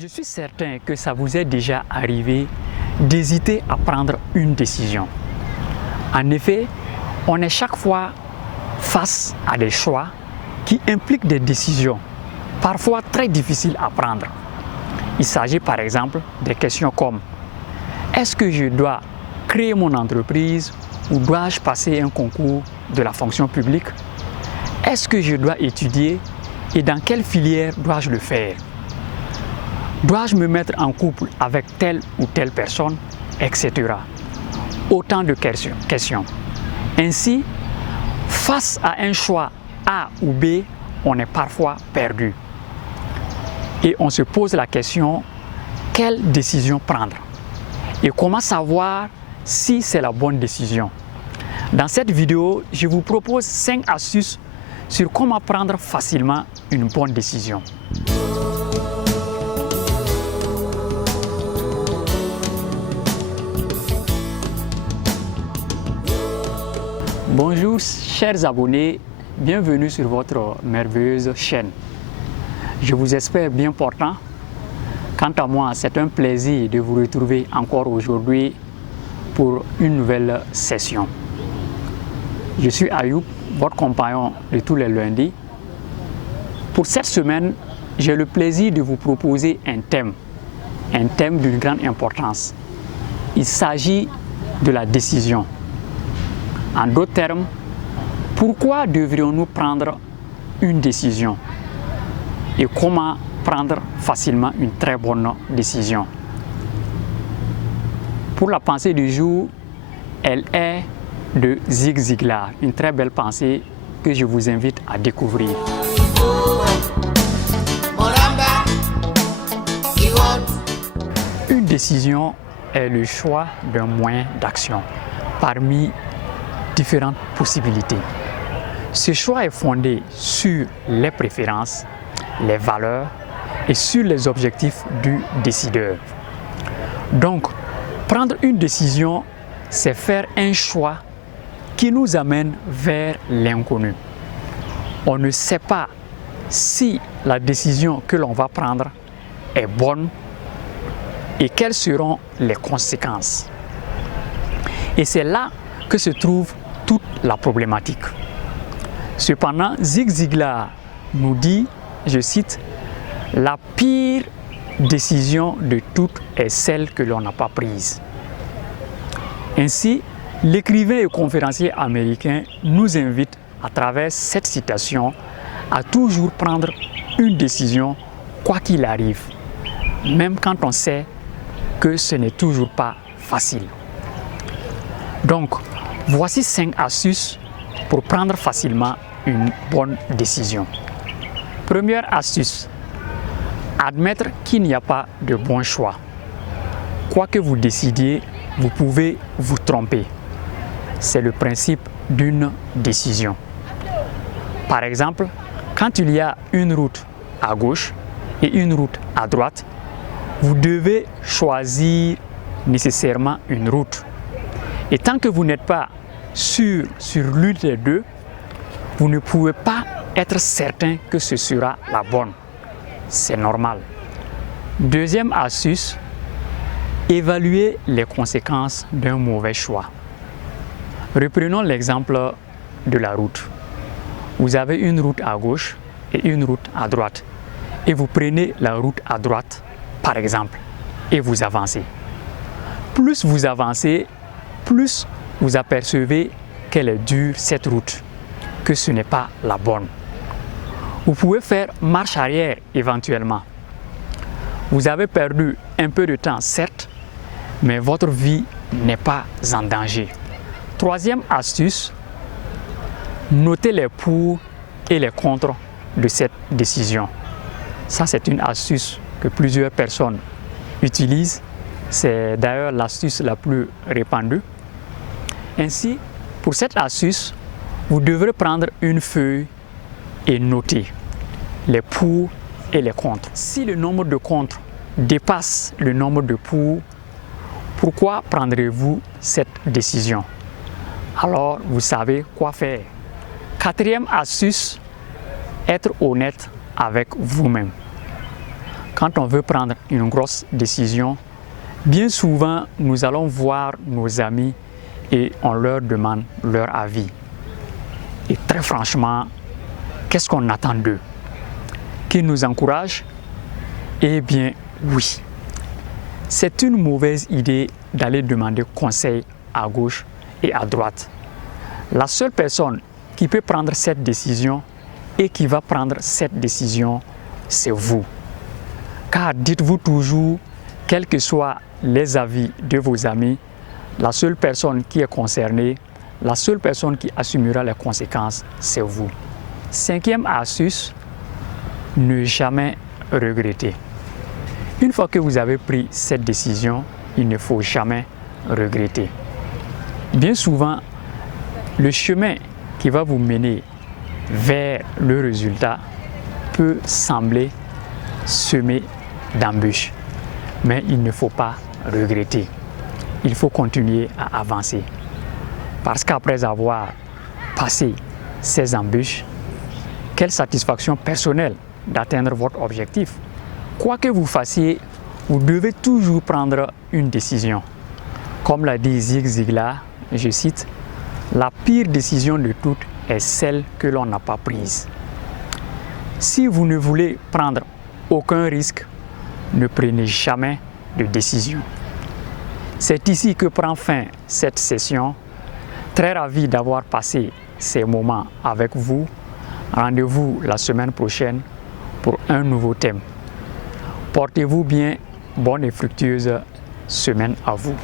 Je suis certain que ça vous est déjà arrivé d'hésiter à prendre une décision. En effet, on est chaque fois face à des choix qui impliquent des décisions, parfois très difficiles à prendre. Il s'agit par exemple des questions comme: est-ce que je dois créer mon entreprise ou dois-je passer un concours de la fonction publique? Est-ce que je dois étudier et dans quelle filière dois-je le faire? Dois-je me mettre en couple avec telle ou telle personne, etc. Autant de questions. Ainsi, face à un choix A ou B, on est parfois perdu. Et on se pose la question, quelle décision prendre? Et comment savoir si c'est la bonne décision? Dans cette vidéo, je vous propose 5 astuces sur comment prendre facilement une bonne décision. Bonjour chers abonnés, bienvenue sur votre merveilleuse chaîne. Je vous espère bien portant. Quant à moi, c'est un plaisir de vous retrouver encore aujourd'hui pour une nouvelle session. Je suis Ayoub, votre compagnon de tous les lundis. Pour cette semaine, j'ai le plaisir de vous proposer un thème d'une grande importance. Il s'agit de la décision. En d'autres termes, pourquoi devrions-nous prendre une décision et comment prendre facilement une très bonne décision? Pour la pensée du jour, elle est de Zig Ziglar, une très belle pensée que je vous invite à découvrir. Une décision est le choix d'un moyen d'action parmi différentes possibilités. Ce choix est fondé sur les préférences, les valeurs et sur les objectifs du décideur. Donc, prendre une décision, c'est faire un choix qui nous amène vers l'inconnu. On ne sait pas si la décision que l'on va prendre est bonne et quelles seront les conséquences. Et c'est là que se trouve toute la problématique. Cependant, Zig Ziglar nous dit, je cite, « La pire décision de toutes est celle que l'on n'a pas prise ». Ainsi, l'écrivain et conférencier américain nous invite, à travers cette citation, à toujours prendre une décision, quoi qu'il arrive, même quand on sait que ce n'est toujours pas facile. Donc, voici 5 astuces pour prendre facilement une bonne décision. Première astuce, admettre qu'il n'y a pas de bon choix. Quoi que vous décidiez, vous pouvez vous tromper. C'est le principe d'une décision. Par exemple, quand il y a une route à gauche et une route à droite, vous devez choisir nécessairement une route. Et tant que vous n'êtes pas sûr sur l'une des deux, vous ne pouvez pas être certain que ce sera la bonne. C'est normal. Deuxième astuce, évaluer les conséquences d'un mauvais choix. Reprenons l'exemple de la route. Vous avez une route à gauche et une route à droite. Et vous prenez la route à droite, par exemple, et vous avancez. Plus vous avancez, plus vous apercevez qu'elle est dure cette route, que ce n'est pas la bonne. Vous pouvez faire marche arrière éventuellement. Vous avez perdu un peu de temps, certes, mais votre vie n'est pas en danger. Troisième astuce, notez les pour et les contre de cette décision. Ça, c'est une astuce que plusieurs personnes utilisent. C'est d'ailleurs l'astuce la plus répandue. Ainsi, pour cette astuce, vous devrez prendre une feuille et noter les pour et les contre. Si le nombre de contre dépasse le nombre de pour, pourquoi prendrez-vous cette décision? Alors, vous savez quoi faire. Quatrième astuce, être honnête avec vous-même. quand on veut prendre une grosse décision, bien souvent, nous allons voir nos amis et on leur demande leur avis. Et très franchement, qu'est-ce qu'on attend d'eux? Qu'ils nous encouragent? Eh bien, oui. C'est une mauvaise idée d'aller demander conseil à gauche et à droite. La seule personne qui peut prendre cette décision et qui va prendre cette décision, c'est vous. Car dites-vous toujours, quels que soient les avis de vos amis, la seule personne qui est concernée, la seule personne qui assumera les conséquences, c'est vous. Cinquième astuce, ne jamais regretter. Une fois que vous avez pris cette décision, il ne faut jamais regretter. Bien souvent, le chemin qui va vous mener vers le résultat peut sembler semé d'embûches, mais il ne faut pas regretter. Il faut continuer à avancer. Parce qu'après avoir passé ces embûches, quelle satisfaction personnelle d'atteindre votre objectif. Quoi que vous fassiez, vous devez toujours prendre une décision. Comme l'a dit Zig Ziglar, je cite, « La pire décision de toutes est celle que l'on n'a pas prise. » Si vous ne voulez prendre aucun risque, ne prenez jamais de décision. C'est ici que prend fin cette session. Très ravi d'avoir passé ces moments avec vous. Rendez-vous la semaine prochaine pour un nouveau thème. Portez-vous bien, bonne et fructueuse semaine à vous.